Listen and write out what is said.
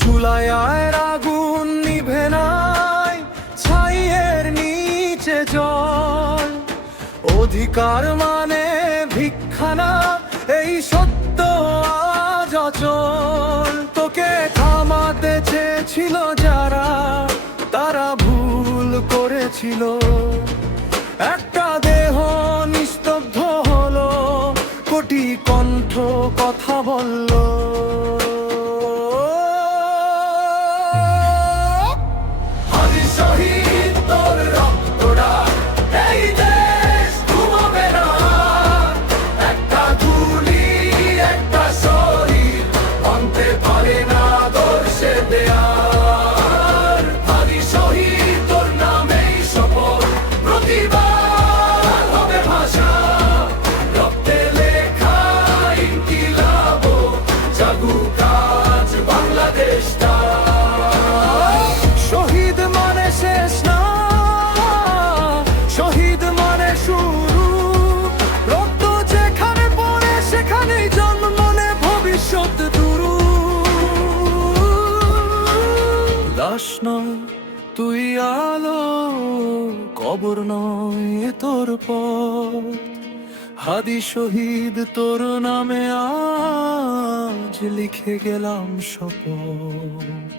চুলায় আগুন নিভে নাই, ছাইয়ের নিচে জল। অধিকার মানে ভিক্ষা না, এই সত্য আজ অচল। তোকে থামাতে চেয়েছিল যারা, তারা ভুল করেছিল। একটা দেহ নিস্তব্ধ হলো, কোটি কণ্ঠ কথা বলল। শহীদ তোর রক্তটা, এই দেশ ঘুমাবে না। একটা গুলি, একটা শহীদ ভাঙতে পারে না দর্শে দেয়ার। আদি শহীদ তোর নামেই শপথ, প্রতিবাদ হবে ভাষা। রক্তে লেখা ইনকিলাব, জাগুক আজ বাংলাদেশটা। শহীদ মানে শেষ না, শহীদ মানে শুরু। রক্ত যেখানে পড়ে সেখানেই জন্ম নে ভবিষ্যৎ দুরু। লাশ নয় তুই আলো, কবর নয় এ তোর পথ। হাদি শহীদ তোর নামে আজ লিখে গেলাম শপথ।